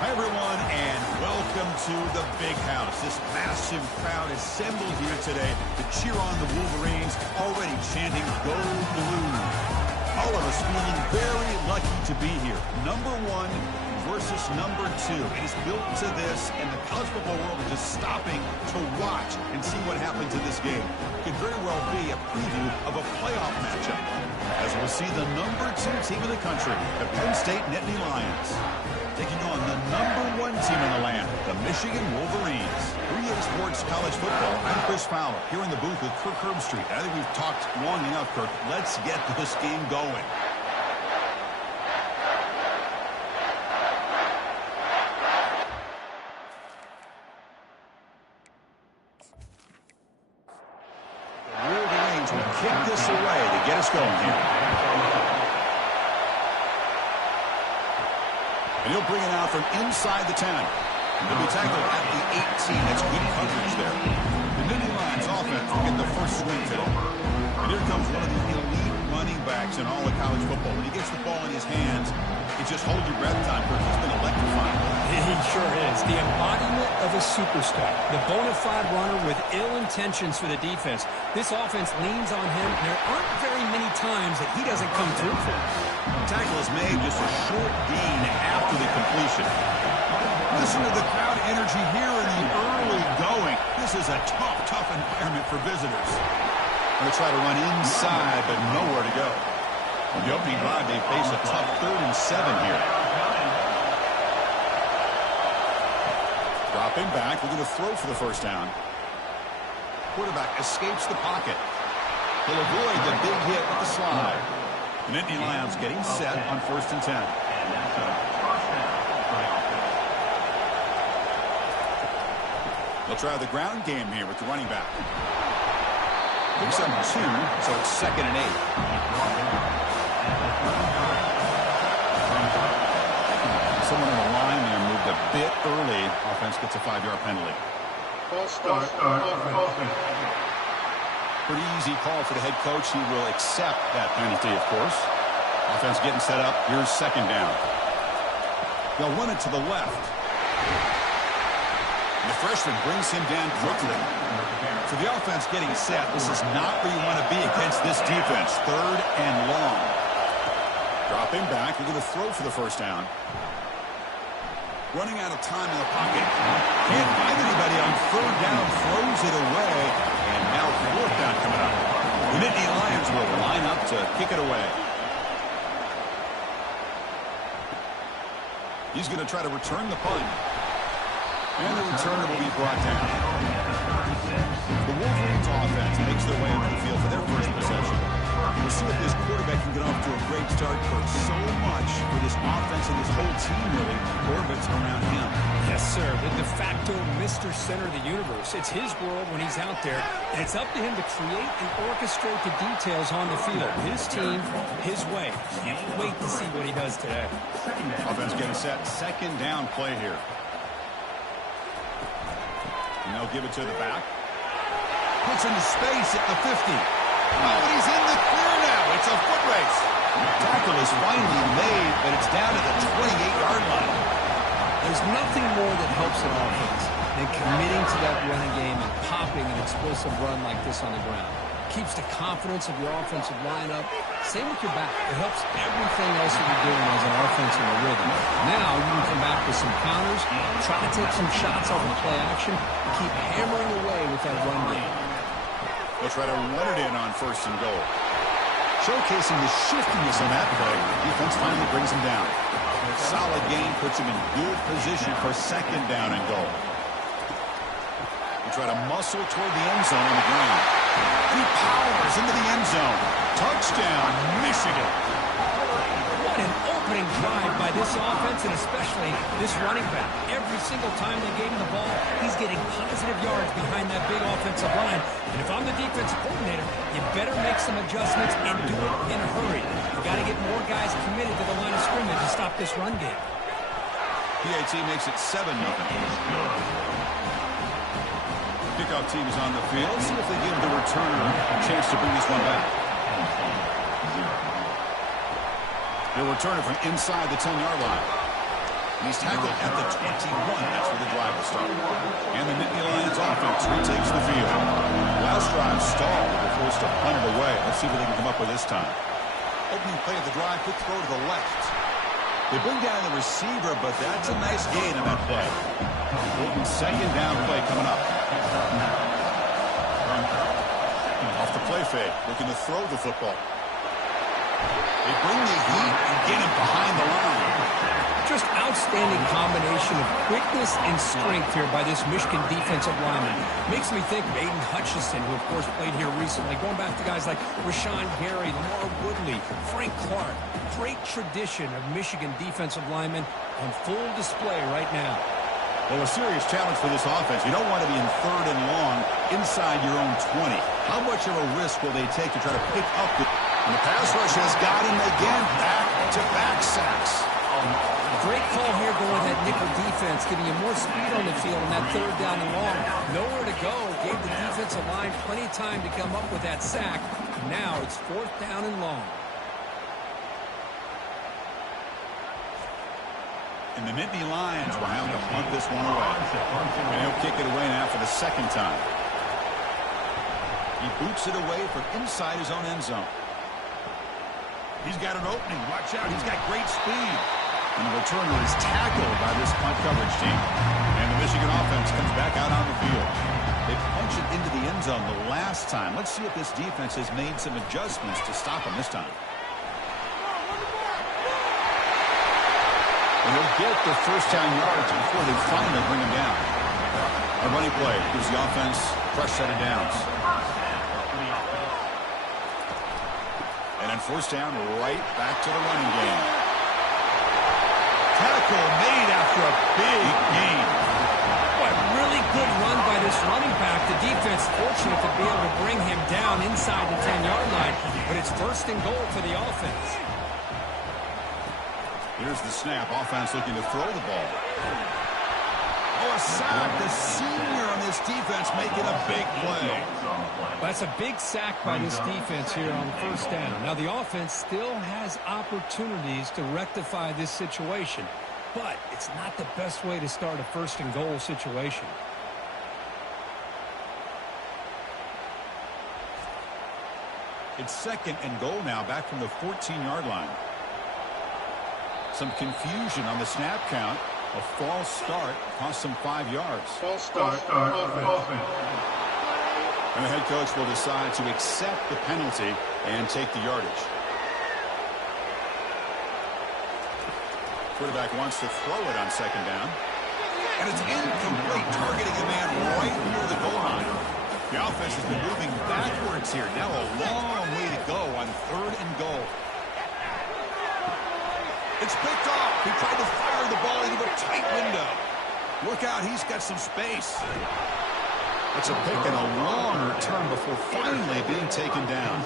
Hi, everyone, and welcome to the Big House. This massive crowd assembled here today to cheer on the Wolverines, already chanting "Go Blue." All of us feeling very lucky to be here. Number one versus number two. It is built to this, and the college football world is just stopping to watch and see what happens in this game. It could very well be a preview of a playoff matchup, as we'll see the number two team in the country, the Penn State Nittany Lions, taking on the number one team in the land, the Michigan Wolverines. 3A Sports College Football. I'm Chris Fowler, here in the booth with Kirk Herbstreit. I think we've talked long enough, Kirk. Let's get this game going. The Wolverines will kick this away to get us going here. And he'll bring it out from inside the 10. He'll be tackled at the 18. That's good coverage there. The Nittany Lions offense will get the first swing today. And here comes one of the elite running backs in all of college football. When he gets the ball in his hands, it's just hold your breath time, because he's been electrifying. He sure is. The embodiment of a superstar. The bona fide runner with ill intentions for the defense. This offense leans on him, and there aren't very many times that he doesn't come through for him. Tackle is made, just a short gain after the completion. Listen to the crowd energy here in the early going. This is a tough environment for visitors. Going to try to run inside, but nowhere to go. On the opening drive, they face a tough 3rd and 7 here. Dropping back, we're going to throw for the first down. Quarterback escapes the pocket. He'll avoid the big hit with the slide. The Nittany Lions getting set on 1st and 10. They'll try the ground game here with the running back. Picks up 2, so it's 2nd and 8. Someone on the line there moved a bit early. Offense gets a 5-yard penalty. Pretty easy call for the head coach. He will accept that penalty, of course. Offense getting set up. Here's 2nd down. They'll run it to the left. The freshman brings him down quickly. So the offense getting set. This is not where you want to be against this defense. 3rd and long. Dropping back. We're going to throw for the first down. Running out of time in the pocket. Can't find anybody on 3rd down. Throws it away. And now 4th down coming up. The Nittany Lions will line up to kick it away. He's going to try to return the punt. And the returner will be brought down. The Wolverines offense makes their way onto the field for their first possession. We'll see if this quarterback can get off to a great start, Kirk. So much for this offense and this whole team really orbits around him. Yes, sir. The de facto Mr. Center of the universe. It's his world when he's out there, and it's up to him to create and orchestrate the details on the field. His team, his way. Can't wait to see what he does today. Offense getting set. 2nd down play here. And they'll give it to the back. Puts into space at the 50. Oh, and he's in the clear now. It's a foot race. Tackle is finally made, but it's down at the 28-yard line. There's nothing more that helps an offense than committing to that running game and popping an explosive run like this on the ground. Keeps the confidence of your offensive lineup. Same with your back. It helps everything else that you're doing as an offense in the rhythm. Now you can come back with some counters, try to take some shots off of play action, and keep hammering away with that run game. They'll try to run it in on 1st and goal. Showcasing the shiftiness on that play. Defense finally brings him down. Solid gain puts him in good position for 2nd down and goal. They try to muscle toward the end zone on the ground. He powers into the end zone. Touchdown, Michigan. What an opening drive by this offense, and especially this running back. Every single time they gave him the ball, he's getting positive yards behind that big offensive line. And if I'm the defensive coordinator, you better make some adjustments and do it in a hurry. You got to get more guys committed to the line of scrimmage to stop this run game. PAT makes it 7-0. Kickoff team is on the field. See if they give the returner a chance to bring this one back. They'll return it from inside the 10-yard line. He's tackled at the 21. That's where the drive will start. And the Nittany Lions offense retakes the field. Last drive stalled. They're forced to punt it away. Let's see what they can come up with this time. Opening play of the drive, quick throw to the left. They bring down the receiver, but that's a nice gain on that play. Important second down play coming up. Off the play fake, looking to throw the football. They bring the heat and get him behind the line. Just outstanding combination of quickness and strength here by this Michigan defensive lineman. Makes me think of Aiden Hutchinson, who of course played here recently. Going back to guys like Rashawn Gary, Lamar Woodley, Frank Clark. Great tradition of Michigan defensive linemen on full display right now. Well, a serious challenge for this offense. You don't want to be in third and long inside your own 20. How much of a risk will they take to try to pick up the... And the pass rush has got him again. Back-to-back sacks. Great call here going with that nickel defense, giving you more speed on the field on that third down and long. Nowhere to go. Gave the defensive line plenty of time to come up with that sack. Now it's fourth down and long. And the Nittany Lions will have to punt this one away. And he'll kick it away now for the second time. He boots it away from inside his own end zone. He's got an opening. Watch out. He's got great speed. And the returner is tackled by this punt coverage team. And the Michigan offense comes back out on the field. They punch it into the end zone the last time. Let's see if this defense has made some adjustments to stop him this time. And they'll get the first down yards before they finally bring him down. A running play gives the offense a fresh set of downs. And then first down, right back to the running game. Tackle made after a big gain. Boy, really good run by this running back. The defense fortunate to be able to bring him down inside the 10-yard line. But it's first and goal for the offense. Here's the snap. Offense looking to throw the ball. Oh, a sack. The senior on this defense making a big play. That's a big sack by this defense here on first down. Now, the offense still has opportunities to rectify this situation, but it's not the best way to start a first and goal situation. It's second and goal now, back from the 14-yard line. Some confusion on the snap count. A false start cost them 5 yards. False start, offense. And the head coach will decide to accept the penalty and take the yardage. Quarterback wants to throw it on second down. And it's incomplete, targeting a man right near the goal line. The offense has been moving backwards here. Now a long way to go on third and goal. It's picked off. He tried to fire the ball into a tight window. Look out, he's got some space. It's a pick and a long return before finally being taken down.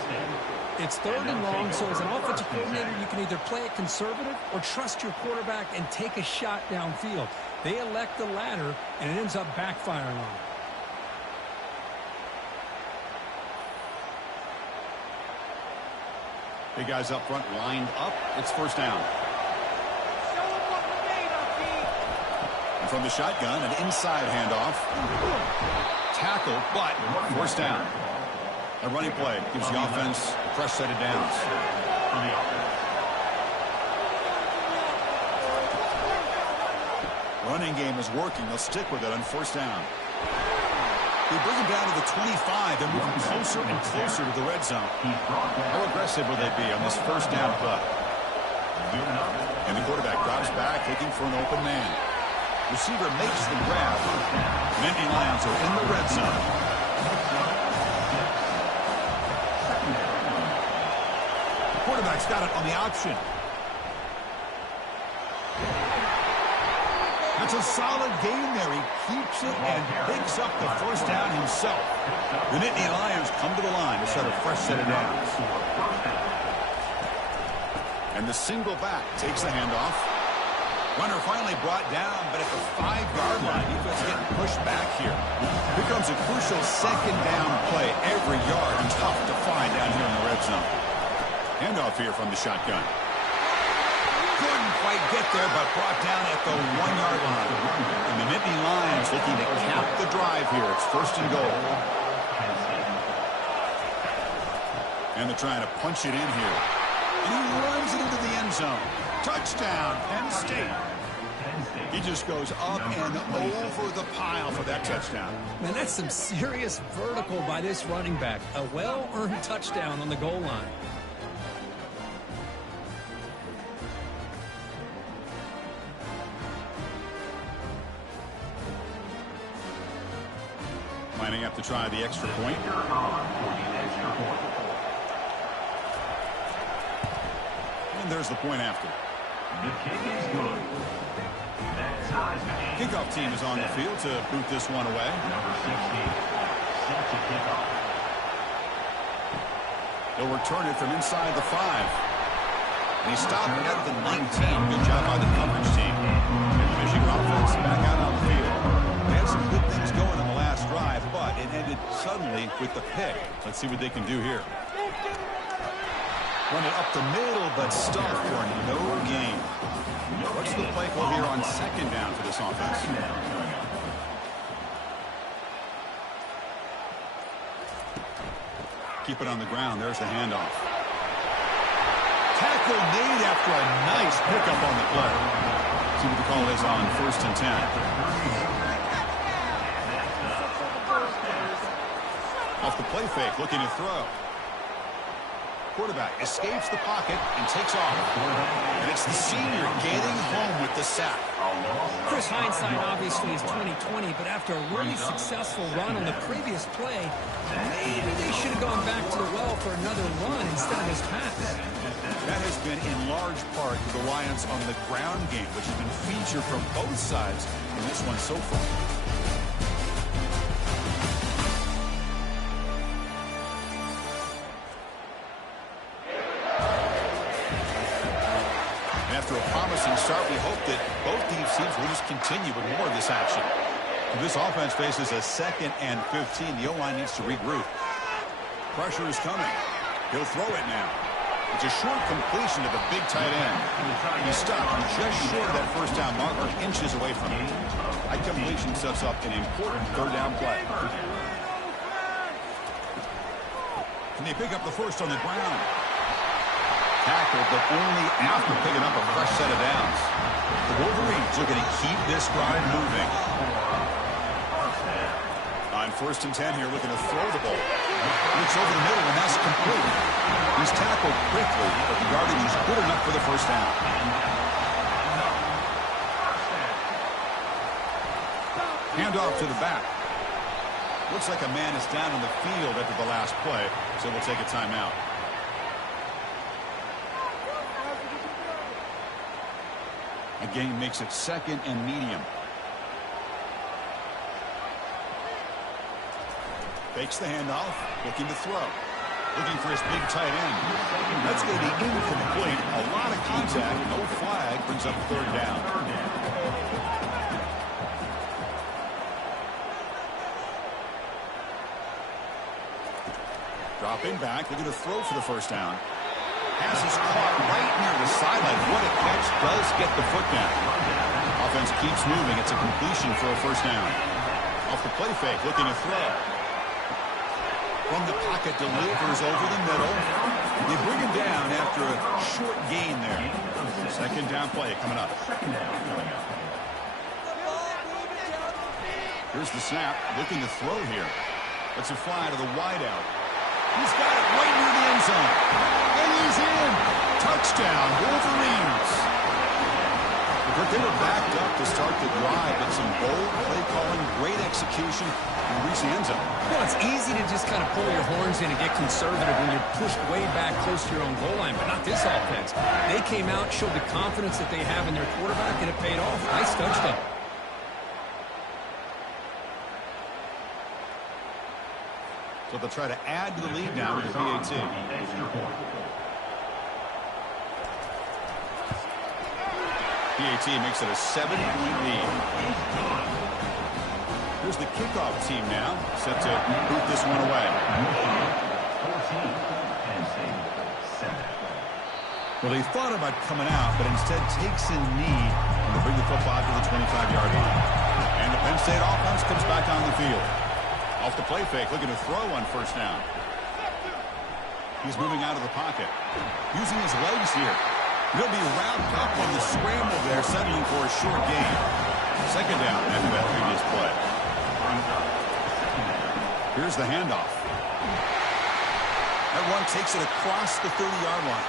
It's third and long, so as an offensive coordinator, you can either play it conservative or trust your quarterback and take a shot downfield. They elect the latter, and it ends up backfiring on them. Big guys up front lined up. It's first down. And from the shotgun, an inside handoff. Tackle, but first down. A running play gives the offense a fresh set of downs. Running game is working. They'll stick with it on first down. They bring him down to the 25. They're moving closer and closer to the red zone. How aggressive will they be on this first down play? And the quarterback drops back, looking for an open man. Receiver makes the grab. Nittany Lions are in the red zone. The quarterback's got it on the option. That's a solid gain there. He keeps it and picks up the first down himself. The Nittany Lions come to the line to set a fresh set of downs. And the single back takes the handoff. Runner finally brought down, but at the 5-yard line, defense getting pushed back here. Here comes a crucial second down play. Every yard tough to find down here in the red zone. Handoff here from the shotgun. Good quite get there, but brought down at the 1-yard line. And the Nittany Lions looking to cap the drive here. It's first and goal. And they're trying to punch it in here. And he runs it into the end zone. Touchdown, Penn State. He just goes up and over the pile for that touchdown. Man, that's some serious vertical by this running back. A well-earned touchdown on the goal line. Lining up to try the extra point. And there's the point after. The kick is good. Kickoff team is on the field to boot this one away. Number 16, set to kick off. They'll return it from inside the 5. And he stopped at the 19. Good job by the coverage team. And the Michigan offense back out on the field. They had some good things going on the last drive, but it ended suddenly with the pick. Let's see what they can do here. Run it up the middle, but stuffed for no gain. What's the play call here on second down for this offense? Keep it on the ground. There's the handoff. Tackle made after a nice pickup on the play. See what the call is on first and 10. Off the play fake, looking to throw. Quarterback escapes the pocket and takes off. And it's the senior getting home with the sack. Chris, hindsight obviously is 20/20, but after a really successful run on the previous play, maybe they should have gone back to the well for another run instead of this pass. That has been in large part the reliance on the ground game, which has been featured from both sides in this one so far. After a promising start, we hope that both these teams will just continue with more of this action. If this offense faces a 2nd and 15, the O-line needs to regroup. Pressure is coming. He'll throw it now. It's a short completion to the big tight end. He stopped just short of that first down marker, inches away from it. That completion sets up an important third down play. Can they pick up the first on the ground? Tackled, but only after picking up a fresh set of downs. The Wolverines are going to keep this drive moving. On first and 10 here, looking to throw the ball. Looks over the middle, and that's complete. He's tackled quickly, but the yardage is good enough for the first down. Handoff to the back. Looks like a man is down on the field after the last play, so we'll take a timeout. The game makes it 2nd and medium. Fakes the handoff, looking to throw. Looking for his big tight end. That's going to be incomplete. A lot of contact, no flag, brings up third down. Dropping back, looking to throw for the first down. Pass is caught right near the sideline. What a catch, does get the foot down. Offense keeps moving. It's a completion for a first down. Off the play fake, looking to throw. From the pocket, delivers over the middle. They bring him down after a short gain there. Second down play coming up. Here's the snap, looking to throw here. Let's a fly to the wideout. He's got it right near the end zone. And he's in. Touchdown, Wolverines. They were backed up to start the drive, but some bold play calling, great execution, and reach the end zone. Well, it's easy to just kind of pull your horns in and get conservative when you're pushed way back close to your own goal line, but not this offense. They came out, showed the confidence that they have in their quarterback, and it paid off. Nice touchdown. So they'll try to add to the lead now with the PAT. PAT makes it a 7-point lead. Here's the kickoff team now, set to boot this one away. Well, he thought about coming out, but instead takes a knee to bring the football to the 25-yard line. And the Penn State offense comes back on the field. Off the play fake, looking to throw on first down. He's moving out of the pocket, using his legs here. He'll be wrapped up in the scramble there, settling for a short gain. Second down after that previous play. Here's the handoff. That one takes it across the 30-yard line.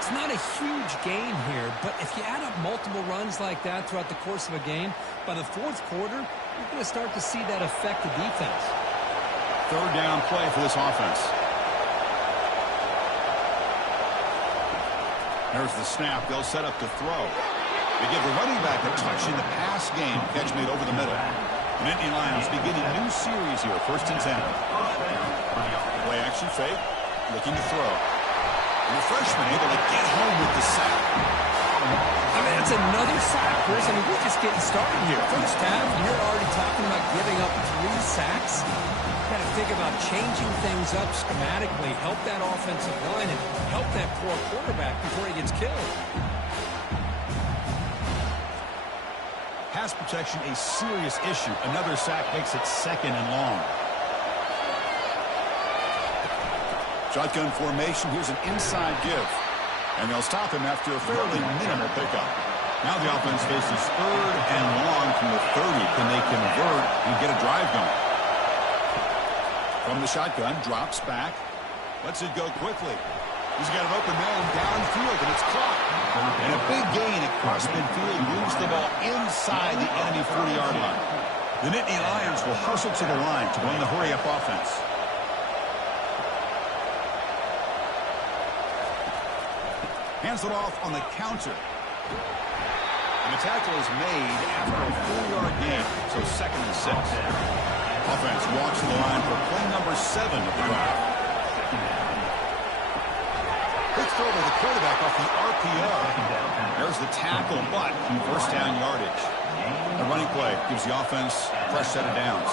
It's not a huge gain here, but if you add up multiple runs like that throughout the course of a game, by the fourth quarter, you're going to start to see that affect the defense. Third down play for this offense. There's the snap. They'll set up to throw. They give the running back a touch in the pass game. Catch made over the middle. The Nittany Lions begin a new series here. First and 10. Play action fake. Looking to throw. And the freshman able to get home with the sack. I mean, it's another sack, Chris. I mean, we're just getting started here. First half, you're already talking about giving up 3 sacks. Got to think about changing things up schematically, help that offensive line, and help that poor quarterback before he gets killed. Pass protection, a serious issue. Another sack makes it second and long. Shotgun formation. Here's an inside give. And they'll stop him after a fairly minimal pickup. Now the offense faces third and long from the 30. Can they convert and get a drive going? From the shotgun, drops back. Lets it go quickly. He's got an open man downfield, and it's caught. And a big gain across midfield moves the ball inside the enemy 40-yard line. The Nittany Lions will hustle to the line to win the hurry-up offense. Hands it off on the counter. And the tackle is made after a 4-yard gain, so second and 6. Offense walks to the line for play number 7 of the drive. Quick throw to the quarterback off the RPO. There's the tackle, but first down yardage. The running play gives the offense a fresh set of downs.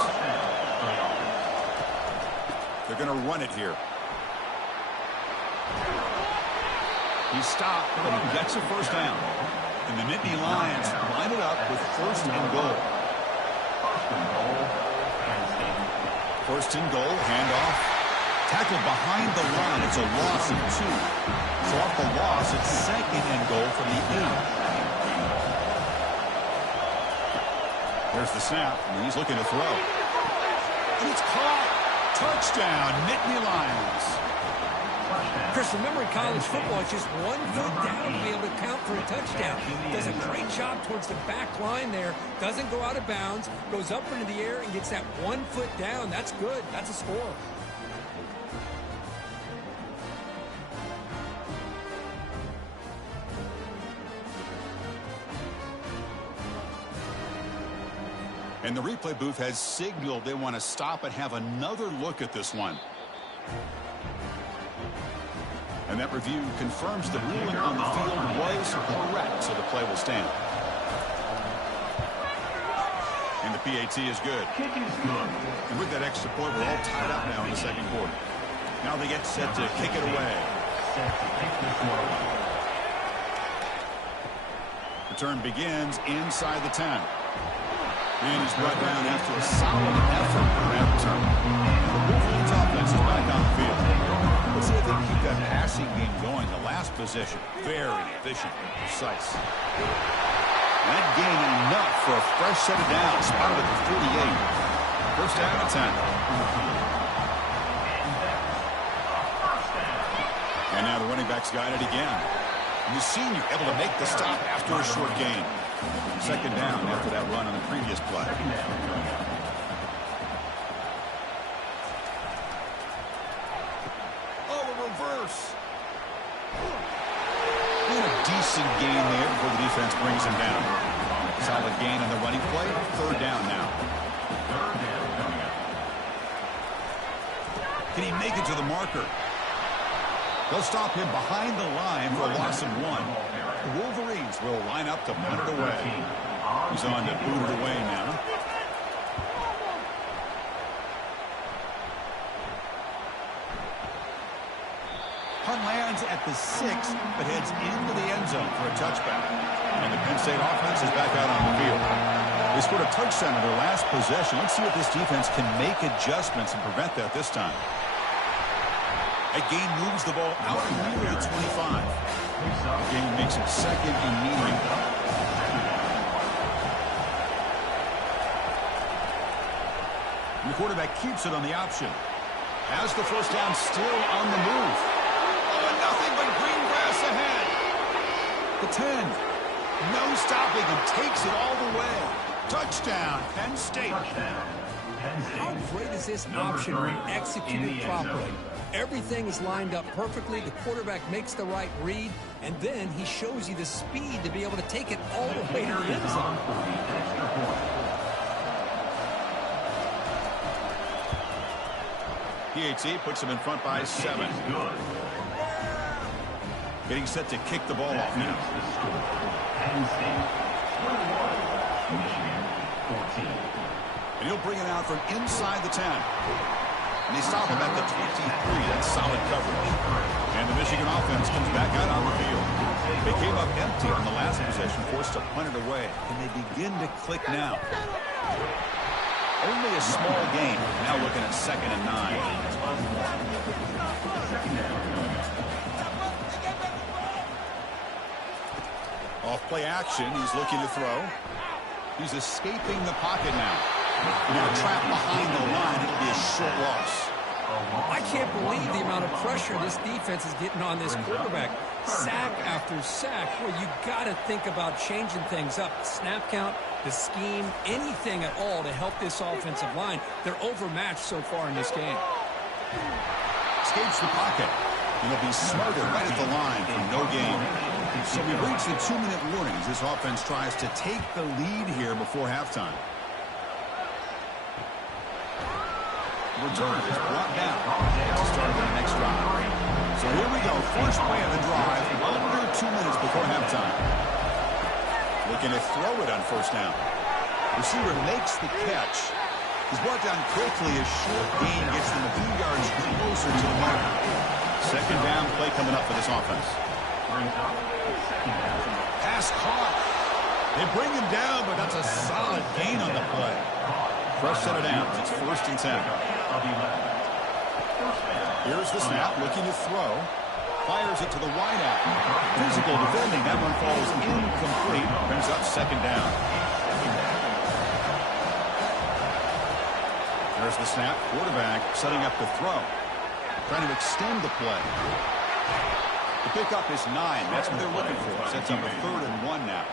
They're going to run it here. He stopped, but he gets a first down. And the Nittany Lions line it up with first and goal. First and goal, handoff. Tackle behind the line. It's a loss of 2. So off the loss, it's second and goal from the 8. There's the snap, and he's looking to throw. And it's caught. Touchdown, Nittany Lions. Chris, remember in college football, it's just 1 foot down to be able to count for a touchdown. Does a great job towards the back line there. Doesn't go out of bounds. Goes up into the air and gets that 1 foot down. That's good. That's a score. And the replay booth has signaled they want to stop and have another look at this one. And that review confirms the ruling on the field was correct, so the play will stand. And the PAT is good. And with that extra point, we're all tied up now in the second quarter. Now they get set to kick it away. Return begins inside the 10. And he's brought down after a solid effort for that return. The Wolverines offense is back on the field. Let's see if they can keep that passing game going. The last possession, very efficient and precise. That gain enough for a fresh set of downs, spotted at the 48. First down and 10. And now the running back's got it again. And the senior able to make the stop after a short gain. Second down after that run on the previous play. Oh, the reverse. And a decent gain there before the defense brings him down. Solid gain on the running play. Third down now. Can he make it to the marker? They'll stop him behind the line for a loss of 1. The Wolverines will line up to punt it away. He's on to boot it away now. Punt one lands at the 6, but heads into the end zone for a touchback. And the Penn State offense is back out on the field. They scored a touchdown in their last possession. Let's see if this defense can make adjustments and prevent that this time. That gain moves the ball out near the 25. The game makes it second and medium. And the quarterback keeps it on the option. Has the first down, still on the move. Oh, and nothing but green grass ahead. The 10. No stopping and takes it all the way. Touchdown, Penn State. How great is this option when executed properly? Everything is lined up perfectly. The quarterback makes the right read, and then he shows you the speed to be able to take it all the way to the end zone. PAT puts him in front by 7. Getting set to kick the ball off now. Penn State 21, Michigan 14. And he'll bring it out from inside the 10. And they stop him at the 23. That's solid coverage. And the Michigan offense comes back out on the field. They came up empty on the last possession, forced to punt it away. And they begin to click now. Only a small gain. Now looking at 2nd and 9. Off play action. He's looking to throw. He's escaping the pocket now. Now trapped behind the line. It'll be a short loss. I can't believe the amount of pressure this defense is getting on this quarterback. Sack after sack. Well, you got to think about changing things up. Snap count, the scheme, anything at all to help this offensive line. They're overmatched so far in this game. Escapes the pocket. And he'll be smothered right at the line for no gain. So we've reached the 2-minute warnings. This offense tries to take the lead here before halftime. Return is brought down to start the next drive. So here we go. First play of the drive. Under 2 minutes before halftime. Looking to throw it on first down. Receiver makes the catch. He's brought down quickly. A short gain gets them a few yards closer to the mark. Second down play coming up for this offense. Pass caught. They bring him down, but that's a solid gain on the play. Fresh set of downs. It's 1st and 10. Here's the snap, looking to throw. Fires it to the wideout. Physical defending. That one falls incomplete. Brings up 2nd down. There's the snap. Quarterback setting up the throw. Trying to extend the play. The pickup is 9. That's what they're looking for. Sets up a 3rd and 1 now.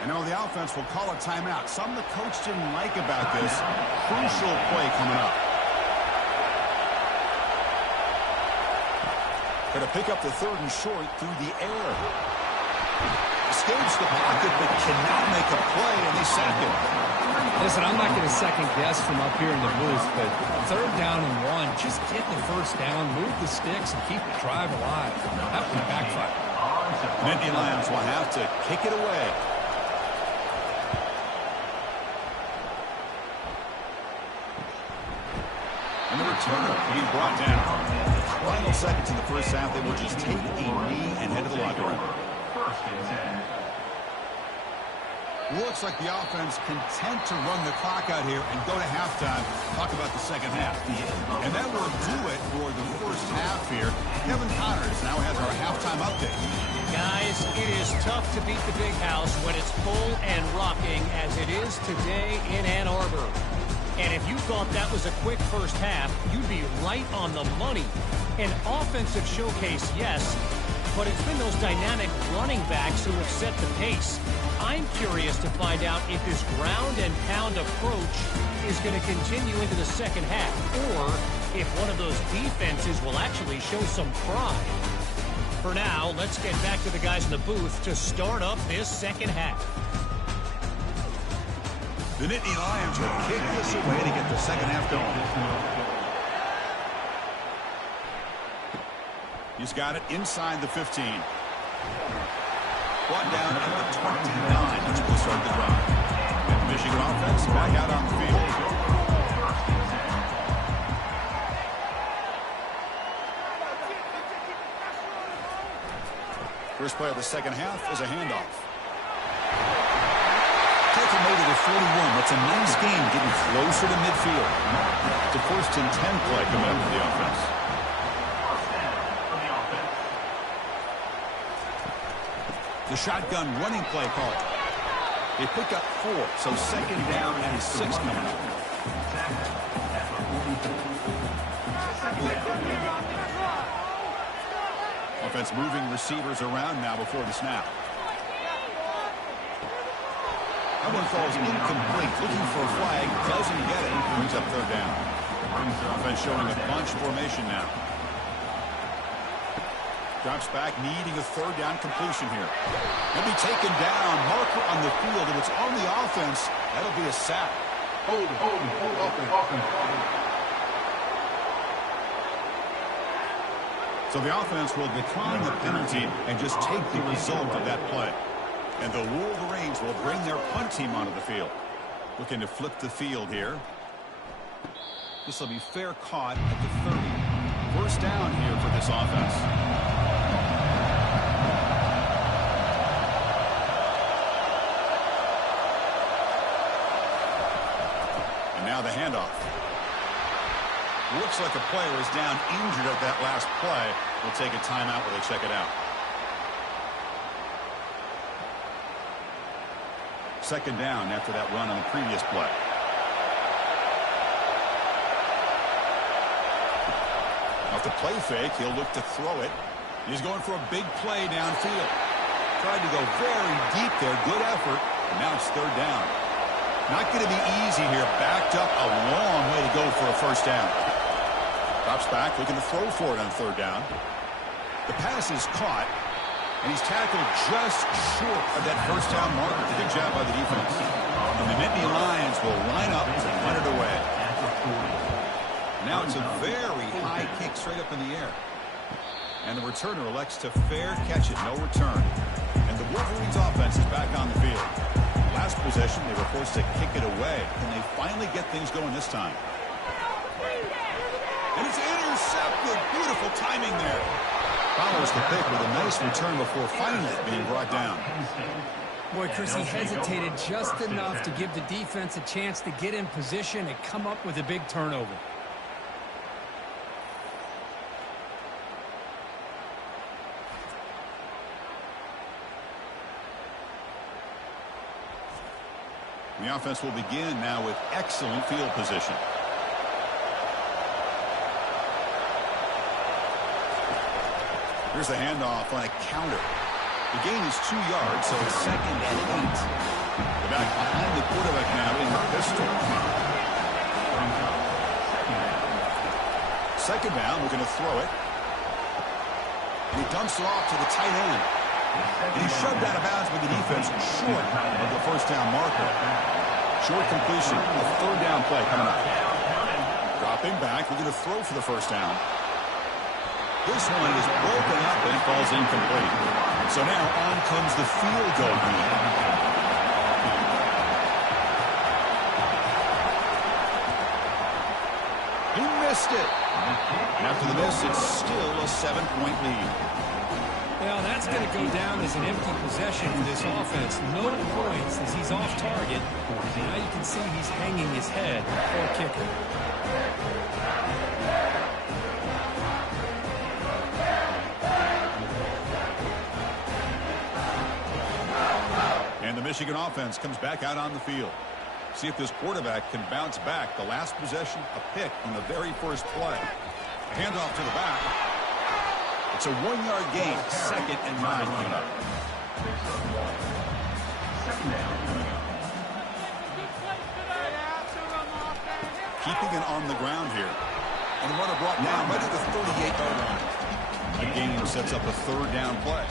And now the offense will call a timeout. Something the coach didn't like about this. Crucial play coming up. Going to pick up the 3rd and short through the air. Escapes the pocket, but cannot make a play, and they sack him. Listen, I'm not going to second guess from up here in the booth, but 3rd down and 1, just get the first down, move the sticks, and keep the drive alive. That would backfire. Nittany Lions will have to kick it away. And the returner being brought down. Final seconds in the first half, they will just take a knee and head to the locker room. Looks like the offense content to run the clock out here and go to halftime. Talk about the second half. And that will do it for the first half here. Kevin Connors now has our halftime update. Guys, it is tough to beat the Big House when it's full and rocking as it is today in Ann Arbor. And if you thought that was a quick first half, you'd be right on the money. An offensive showcase, yes, but it's been those dynamic running backs who have set the pace. I'm curious to find out if this ground and pound approach is going to continue into the second half, or if one of those defenses will actually show some pride. For now, let's get back to the guys in the booth to start up this second half. The Nittany Lions will kick this away to get the second half going. He's got it inside the 15. Brought down at the 29, which will start the drive. And the Michigan offense back out on the field. First play of the second half is a handoff. Taken made it at 41. That's a nice game, getting closer to midfield. It's a 1st and 10 play coming up for the offense. The shotgun running play call. They pick up 4, so second down and 6 coming up. Offense moving receivers around now before the snap. That one falls incomplete. Looking for a flag. Doesn't get it. Brings up 3rd down. Offense showing a bunch formation now. Drops back, needing a 3rd down completion here. He'll be taken down. Marker on the field. If it's on the offense, that'll be a sack. Hold. So the offense will decline the penalty and just take the result of that play. And the Wolverines will bring their punt team onto the field. Looking to flip the field here. This will be fair caught at the 30. First down here for this offense. And now the handoff. Looks like a player is down injured at that last play. We'll take a timeout while they check it out. Second down after that run on the previous play. Off the play fake, he'll look to throw it. He's going for a big play downfield. Tried to go very deep there. Good effort. And now it's 3rd down. Not going to be easy here. Backed up a long way to go for a first down. Drops back, looking to throw for it on 3rd down. The pass is caught, and he's tackled just short of that first down marker. Good job by the defense. And the Nittany Lions will line up to punt it away. Now it's a very high kick straight up in the air. And the returner elects to fair catch it, no return. And the Wolverines offense is back on the field. Last possession, they were forced to kick it away. Can they finally get things going this time? And it's intercepted. Beautiful timing there. Follows the pick with a nice return before finally being brought down. Boy, Chris, he hesitated just enough to give the defense a chance to get in position and come up with a big turnover. The offense will begin now with excellent field position. Here's the handoff on a counter. The gain is 2 yards, so it's 2nd and 8. The back behind the quarterback now in the pistol. 2nd down, looking to throw it. And he dumps it off to the tight end. And he's shoved out of bounds with the defense short of the first down marker. Short completion, a 3rd down play coming up. Dropping back, looking to throw for the first down. This one is broken up and falls incomplete. So now on comes the field goal unit. He missed it. And after the miss, it's still a 7-point lead. Well, that's going to go down as an empty possession for this offense. No points as he's off target. Now you can see he's hanging his head for kicker. And the Michigan offense comes back out on the field. See if this quarterback can bounce back. The last possession, a pick on the very first play. Handoff to the back. It's a 1-yard gain. 2nd and 9 coming up. Keeping it on the ground here. And the runner brought down right at the 38-yard line. The gain sets up a 3rd down play.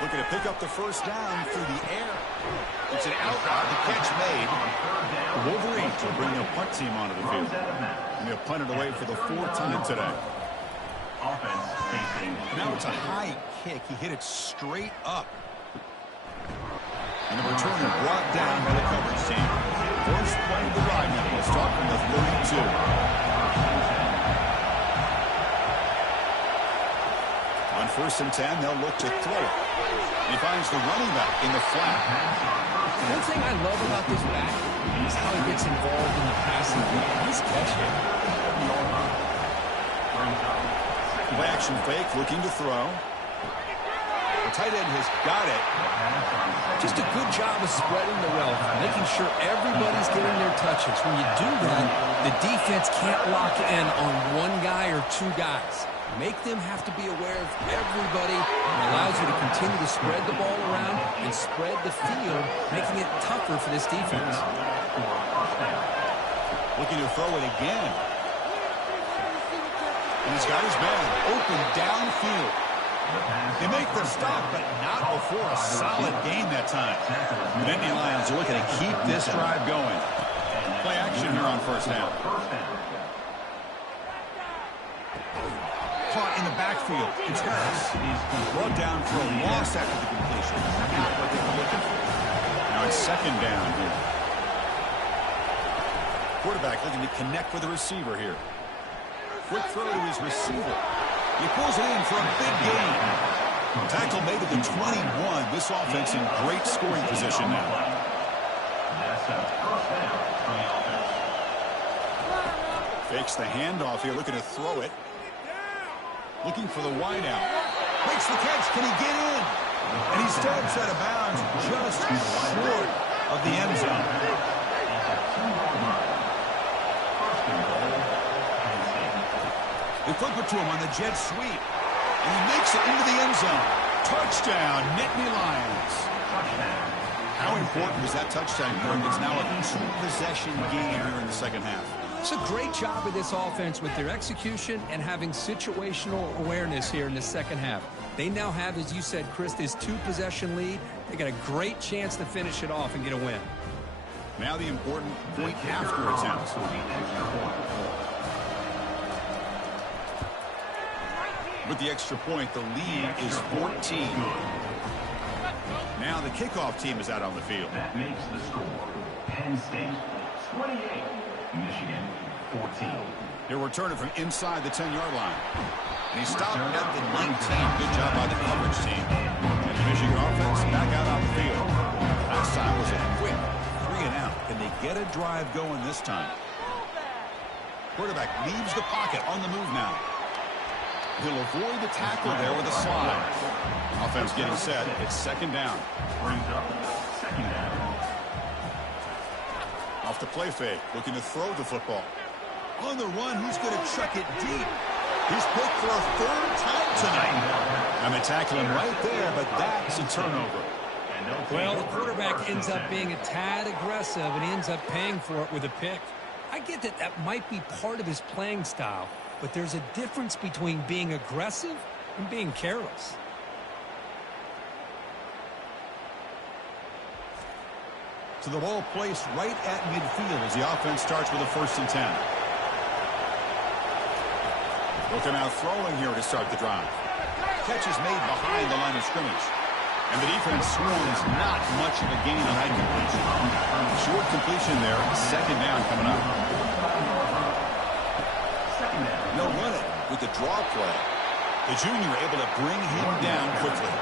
Looking to pick up the first down through the air. It's an out route. The catch made. The Wolverines will bring their punt team onto the field. And they'll punt it away for the 4th time today. Now it's a high kick. He hit it straight up. And the returner brought down by the coverage team. First play of the ride now. We'll start from the 32. first and 10, they'll look to throw it. He finds the running back in the flat. One thing I love about this back is how he gets involved in the passing game. He's catching. Play action fake, looking to throw. The tight end has got it. Just a good job of spreading the wealth, making sure everybody's getting their touches. When you do that, the defense can't lock in on one guy or two guys. Make them have to be aware of everybody. It allows you to continue to spread the ball around and spread the field, making it tougher for this defense. Looking to throw it again. And he's got his man open downfield. They make the stop, but not before a solid gain that time. The Nittany Lions are looking to keep this drive going. Play action here on first down. Caught in the backfield. It's Harris. Brought down for a loss after the completion. Not what they were looking for. Now it's second down here. Quarterback looking to connect with the receiver here. Quick throw to his receiver. He pulls it in for a big gain. Tackle made at the 21. This offense in great scoring position now. Fakes the handoff here, looking to throw it. Looking for the wideout. Makes the catch. Can he get in? And he steps out of bounds just short of the end zone. They flip it to him on the jet sweep. And he makes it into the end zone. Touchdown, Nittany Lions. How important was that touchdown, Greg? It's now a two-possession game here in the second half. It's a great job of this offense with their execution and having situational awareness here in the second half. They now have, as you said, Chris, this two-possession lead. They got a great chance to finish it off and get a win. Now the important point after attempt. With the extra point, the lead is 14. Now the kickoff team is out on the field. That makes the score Penn State 28, Michigan 14. He'll return it from inside the 10-yard line. And he stopped at the 19. Good job by the coverage team. And the Michigan offense back out on the field. Last time was a quick 3-and-out. Can they get a drive going this time? Quarterback leaves the pocket on the move now. He'll avoid the tackle there with a slide. Offense getting set. It's second down. Brings up second down. Off the play fake. Looking to throw the football. On the run, he's going to chuck it deep. He's picked for a third time tonight. And they tackle him right there, but that's a turnover. Well, the quarterback ends up being a tad aggressive, and he ends up paying for it with a pick. I get that that might be part of his playing style, but there's a difference between being aggressive and being careless. So the ball placed right at midfield as the offense starts with a 1st and 10. Looking out throwing here to start the drive. Catch is made behind the line of scrimmage. And the defense swarms not much of a gain on that completion. Short completion there, second down coming up. They'll run it with the draw play. The junior able to bring him down quickly.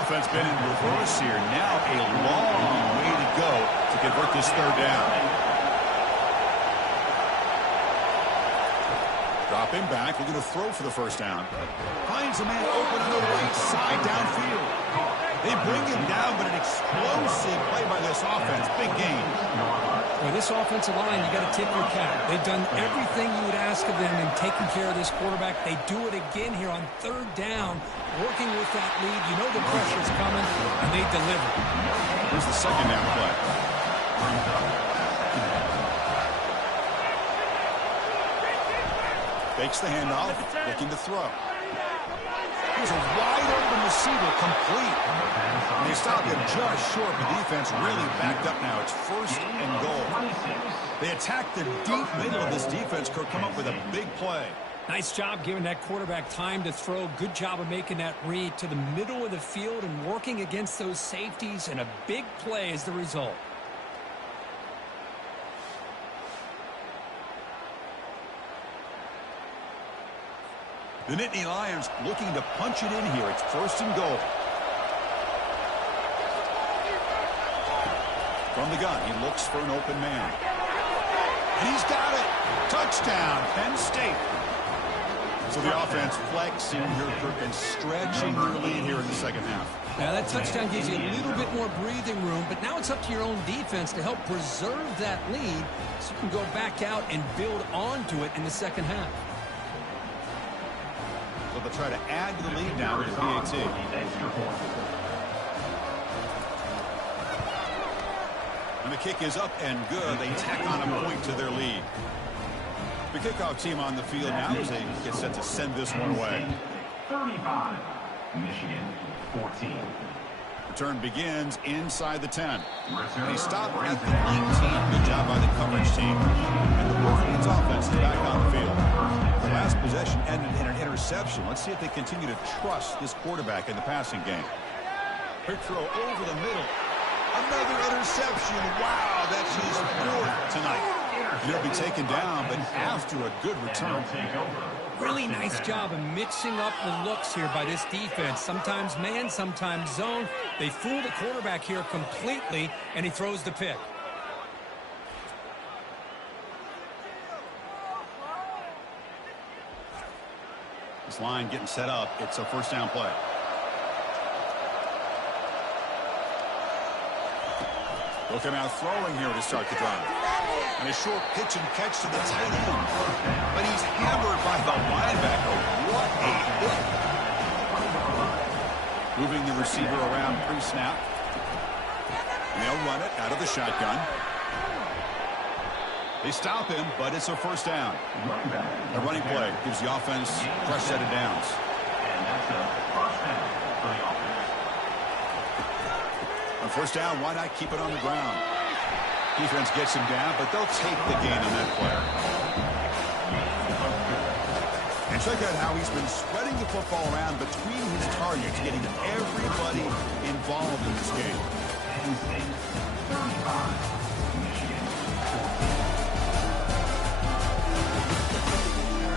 Offense been in reverse here. Now a long way to go to convert this third down. Drop him back. Looking to throw for the first down. Finds a man open on the right side downfield. They bring him down, but an explosive play by this offense. Big game. Well, this offensive line, you got to tip your cap. They've done everything you would ask of them in taking care of this quarterback. They do it again here on third down, working with that lead. You know the pressure's coming, and they deliver. Here's the second down play. Fakes the handoff, looking to throw. Here's a wide-open receiver, complete. And they stopped him just short. The defense really backed up now. It's 1st and goal. They attack the deep middle of this defense. Could come up with a big play. Nice job giving that quarterback time to throw. Good job of making that read to the middle of the field and working against those safeties, and a big play is the result. The Nittany Lions looking to punch it in here. It's 1st and goal. From the gun, he looks for an open man. And he's got it. Touchdown, Penn State. So the offense flexing here, Kirk, and stretching their lead here in the second half. Now that touchdown gives you a little bit more breathing room, but now it's up to your own defense to help preserve that lead so you can go back out and build onto it in the second half. So they'll try to add to the lead now with the PAT. And the kick is up and good. They tack on a point to their lead. The kickoff team on the field now as they get set to send this one away. 35. Michigan 14. Return begins inside the 10. And he stopped at the 19. Good job by the coverage team. And the Wolverines offense is back on the field. The last possession ended in an interception. Let's see if they continue to trust this quarterback in the passing game. Quick throw over the middle. Another interception. Wow, that's his 4th tonight. He'll be taken down, but after a good return. Really nice job of mixing up the looks here by this defense. Sometimes man, sometimes zone. They fool the quarterback here completely, and he throws the pick. This line getting set up. It's a 1st down play. Looking out throwing here to start the drive. And a short pitch and catch to the tight end. But he's hammered by the linebacker. What a hit. Moving the receiver around pre-snap. And they'll run it out of the shotgun. They stop him, but it's a 1st down. A running play gives the offense a fresh set of downs. And that's a 1st down for the offense. On 1st down, why not keep it on the ground? Defense gets him down, but they'll take the gain on that play. And check out how he's been spreading the football around between his targets, getting everybody involved in this game. Penn State 35. Michigan 14.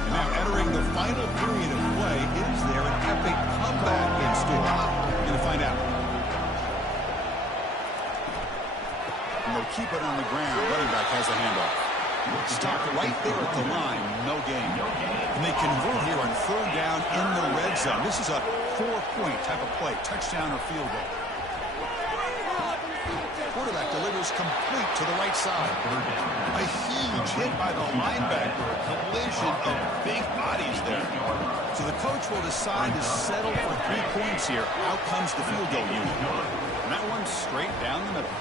And now entering the final period of play, is there an epic comeback in store? We're going to find out. And they'll keep it on the ground. Running back has a handoff. Stopped right there at the line. No gain. And they convert here on 3rd down in the red zone. This is a 4-point type of play. Touchdown or field goal. Quarterback delivers complete to the right side. A huge hit by the linebacker. A collision of big bodies there. So the coach will decide to settle for 3 points here. Out comes the field goal unit. And that one's straight down the middle.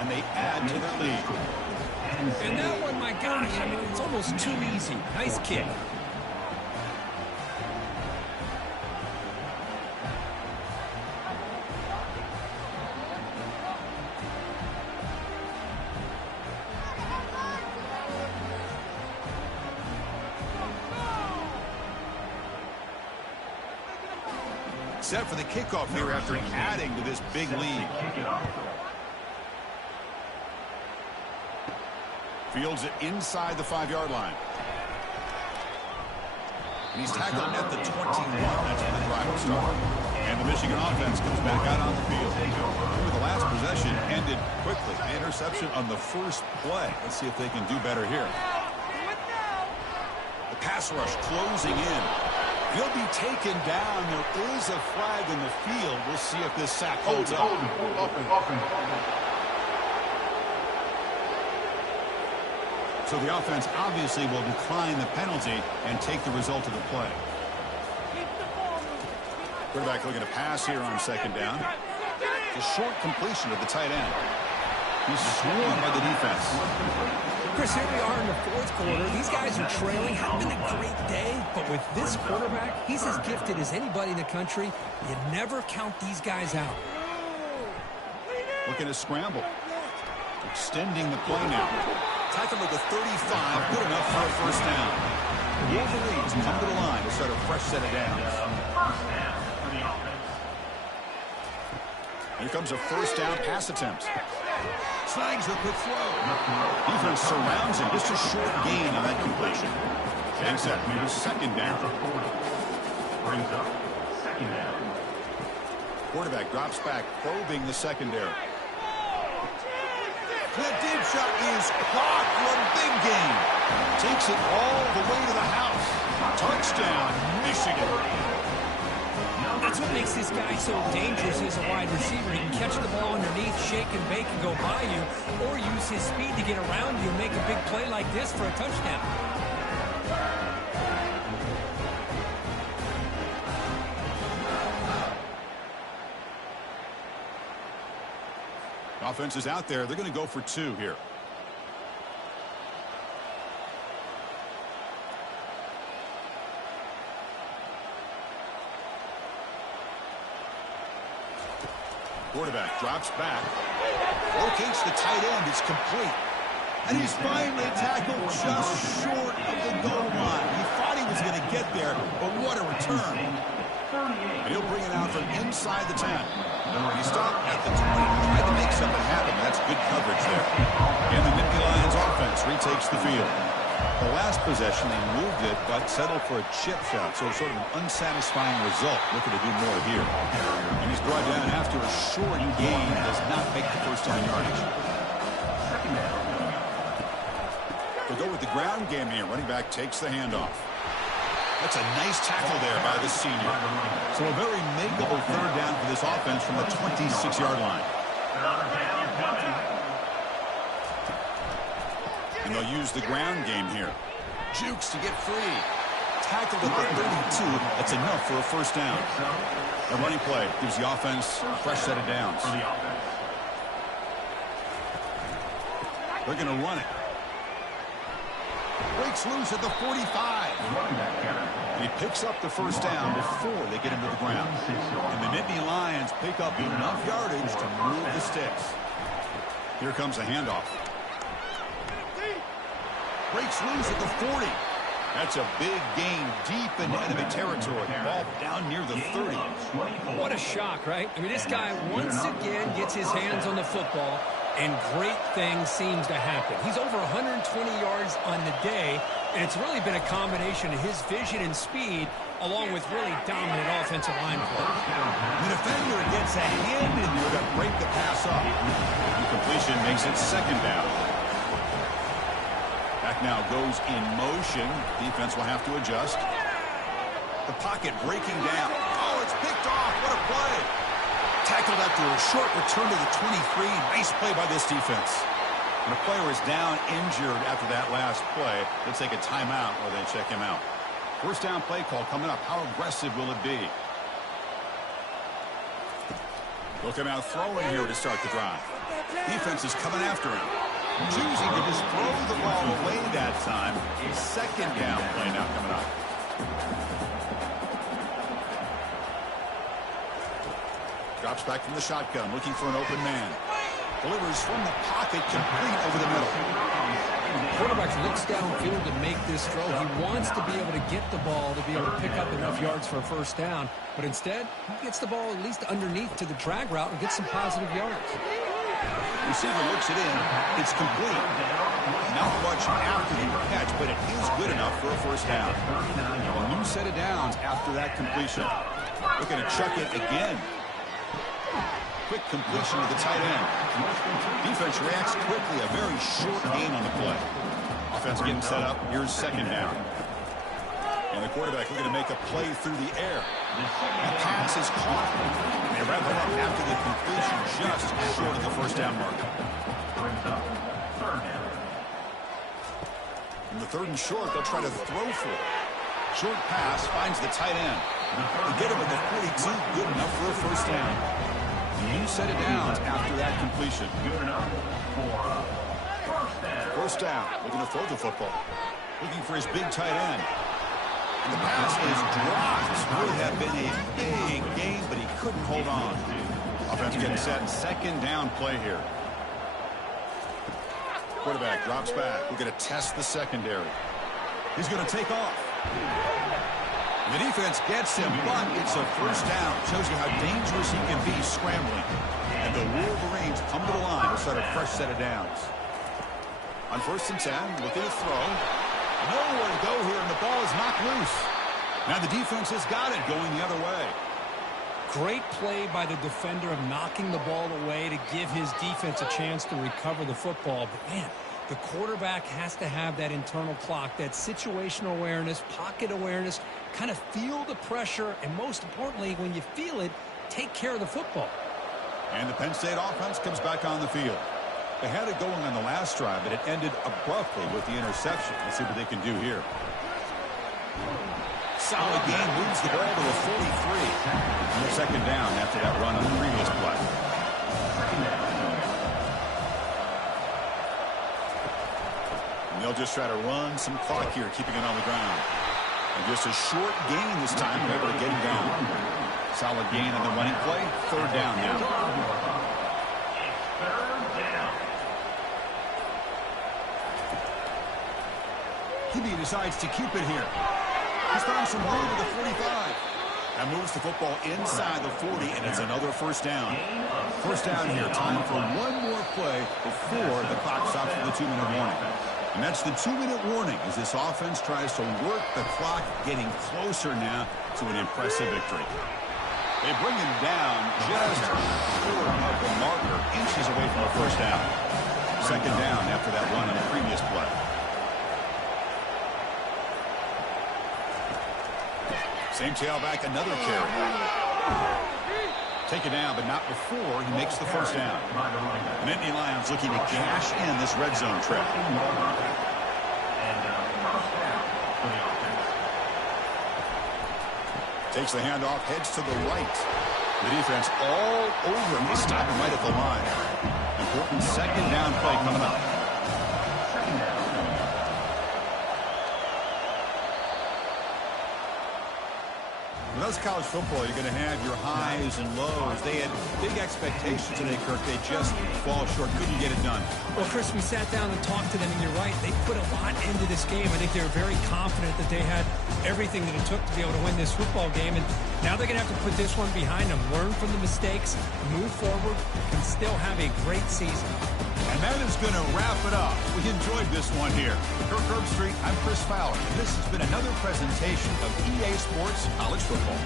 And they add to their lead. And that one, my gosh, I mean, it's almost too easy. Nice kick. Set for the kickoff here after adding to this big lead. Fields it inside the 5-yard line. And he's tackled at the 21. That's where the drive will start. And the Michigan offense comes back out on the field. Remember, the last possession ended quickly. An interception on the first play. Let's see if they can do better here. The pass rush closing in. He'll be taken down. There is a flag in the field. We'll see if this sack holds up. So the offense obviously will decline the penalty and take the result of the play. Quarterback looking to pass here on 2nd down. It's a short completion of the tight end. He's swarmed by the defense. Chris, here we are in the 4th quarter. These guys are trailing. Hasn't been a great day, but with this quarterback, he's as gifted as anybody in the country. You never count these guys out. Looking to scramble. Extending the play now. Tackle at the 35. Good enough for a 1st down. The Wolverines come to the line to start a fresh set of downs. Here comes a 1st down pass attempt. Snags the quick throw. Defense surrounds him. Just a short gain on that completion. And set. 2nd down. Brings up second down. Quarterback drops back, probing the secondary. That deep shot is caught for a big gain. Takes it all the way to the house. Touchdown, Michigan. That's what makes this guy so dangerous as a wide receiver. He can catch the ball underneath, shake and bake, and go by you, or use his speed to get around you and make a big play like this for a touchdown. Offense is out there. They're going to go for 2 here. Quarterback drops back, locates the tight end. It's complete. And he's finally tackled just short of the goal line. He thought he was going to get there, but what a return. And he'll bring it out from inside the 10. He stopped at the 20, tried to make something happen. That's good coverage there. And the Nittany Lions offense retakes the field. The last possession, they moved it, but settled for a chip shot. So sort of an unsatisfying result. Looking to do more here. And he's brought down after a short gain. Does not make the first down yardage. They'll go with the ground game here. Running back takes the handoff. That's a nice tackle there by the senior. So a very makeable third down for this offense from the 26-yard line. And they'll use the ground game here. Jukes to get free. Tackled at the 32. That's enough for a first down. A running play gives the offense a fresh set of downs. They're going to run it. Breaks loose at the 45. And he picks up the first down before they get him to the ground. And the Nittany Lions pick up enough yardage to move the sticks. Here comes a handoff. Breaks loose at the 40. That's a big gain deep into enemy territory. Ball down near the 30. What a shock, right? I mean, this guy once again gets his hands on the football, and great things seems to happen. He's over 120 yards on the day, and it's really been a combination of his vision and speed along with really dominant offensive line play. The defender gets a hand in there to break the pass up. The completion makes it second down. Back now goes in motion. Defense will have to adjust. The pocket breaking down. Oh, it's picked off. What a play. Tackled after a short return to the 23. Nice play by this defense. And the player is down injured after that last play. They'll take a timeout or they check him out. First down play call coming up. How aggressive will it be? They'll come out throwing here to start the drive. Defense is coming after him. Choosing to just throw the ball away that time. A second down play now coming up. Drops back from the shotgun, looking for an open man. Delivers from the pocket, complete over the middle. Quarterback looks downfield to make this throw. He wants to be able to get the ball to be able to pick up enough yards for a first down. But instead, he gets the ball at least underneath to the drag route and gets some positive yards. Receiver looks it in. It's complete. Not much after the catch, but it is good enough for a first down. A new set of downs after that completion. Looking to chuck it again. Quick completion to the tight end. Defense reacts quickly. A very short gain on the play. Offense getting set up. Here's second down. And the quarterback looking to make a play through the air. The pass is caught. They wrap it up after the completion, just short of the first down mark. In the third and short, they'll try to throw for it. Short pass finds the tight end. They get him at the 42, good enough for a first down. A new set of downs after that completion. First down, looking to throw the football. Looking for his big tight end. And the pass is dropped. Would have been a big game, but he couldn't hold on. Offense getting set. Second down play here. Quarterback drops back. We're going to test the secondary. He's going to take off. The defense gets him, but it's a first down. Shows you how dangerous he can be scrambling. And the Wolverines come to the line to start a fresh set of downs. On 1st and 10, looking to throw. Nowhere to go here, and the ball is knocked loose. Now the defense has got it going the other way. Great play by the defender of knocking the ball away to give his defense a chance to recover the football. But, man, the quarterback has to have that internal clock, that situational awareness, pocket awareness, kind of feel the pressure, and most importantly, when you feel it, take care of the football. And the Penn State offense comes back on the field. They had it going on the last drive, but it ended abruptly with the interception. Let's see what they can do here. Solid gain, moves the ball to the 43. And the second down after that run on the previous play. And they'll just try to run some clock here, keeping it on the ground. And just a short gain this time, they're able to get him down. Solid gain on the running play. Third down now. Hebe decides to keep it here. He's found some room at the 45. That moves the football inside the 40, and it's another first down. First down here. Time for one more play before the clock stops for the 2-minute warning. And that's the 2-minute warning as this offense tries to work the clock, getting closer now to an impressive victory. They bring him down just short of the marker, inches away from a first down. Second down after that run on the previous play. Same tailback, another carry. Take it down, but not before he makes the first down. Nittany Lions looking to cash in this red zone trip. Takes the handoff, heads to the right. The defense all over him. They stop him right at the line. Important second down play coming up. When that's college football, you're going to have your highs and lows. They had big expectations today, Kirk. They just fall short. Couldn't get it done. Well, Chris, we sat down and talked to them, and you're right. They put a lot into this game. I think they were very confident that they had everything that it took to be able to win this football game. And now they're going to have to put this one behind them, learn from the mistakes, move forward, and still have a great season. And that is going to wrap it up. We enjoyed this one here. For Kirk Herbstreit, I'm Chris Fowler. This has been another presentation of EA Sports College Football.